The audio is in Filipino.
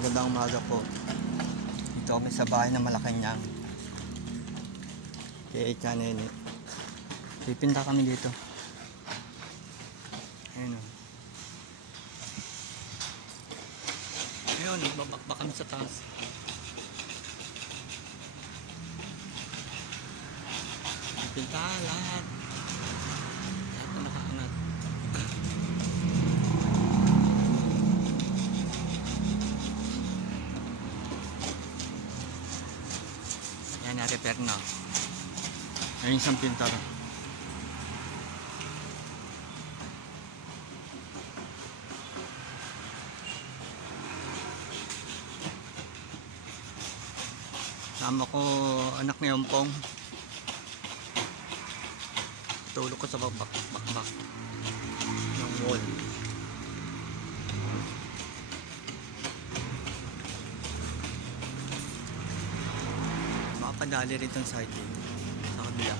Magandang umaga po. Dito kami sa bahay ng Malacanang. Kay Chanene. Pipinta kami dito. Ayun o. Ayun, babakbak kami sa taas. Pipinta lahat. Lahat na nakaangat. Yan, na-repair na. Ayun isang pintar. Sama ko anak ni Ompong. Tulog ko sa bakbak ng wall. Makapadali rin itong siding sa kabila.